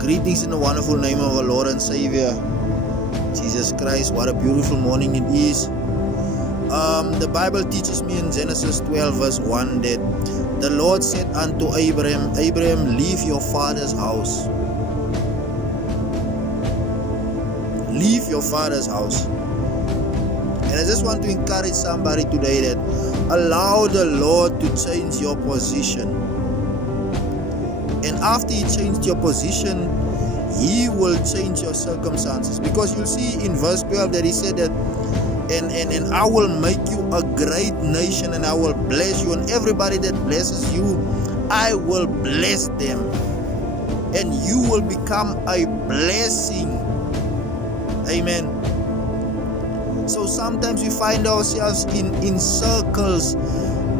Greetings in the wonderful name of our Lord and Savior, Jesus Christ. What a beautiful morning it is. The Bible teaches me in Genesis 12 verse 1 that the Lord said unto Abraham, Abraham, leave your father's house. Leave your father's house. And I just want to encourage somebody today that allow the Lord to change your position. And after He changed your position, He will change your circumstances. Because you'll see in verse 12 that He said that, and I will make you a great nation, and I will bless you, and everybody that blesses you, I will bless them. And you will become a blessing. Amen. So sometimes we find ourselves in circles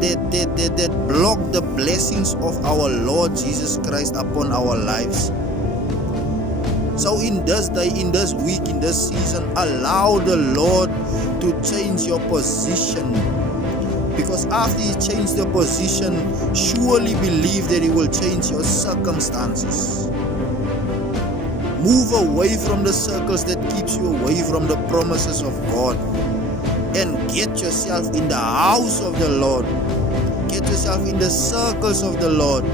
that block the blessings of our Lord Jesus Christ upon our lives. So in this day, in this week, in this season, allow the Lord to change your position. Because after He changed your position, surely believe that He will change your circumstances. Move away from the circles that keeps you away from the promises of God. And get yourself in the house of the Lord. Get yourself in the circles of the Lord.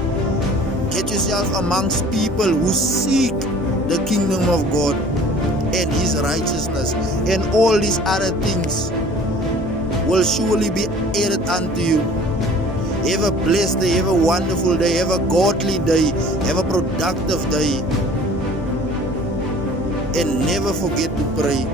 Get yourself amongst people who seek the kingdom of God and His righteousness, and all these other things will surely be added unto you. Have a blessed day, have a wonderful day, have a godly day, have a productive day, and never forget to pray.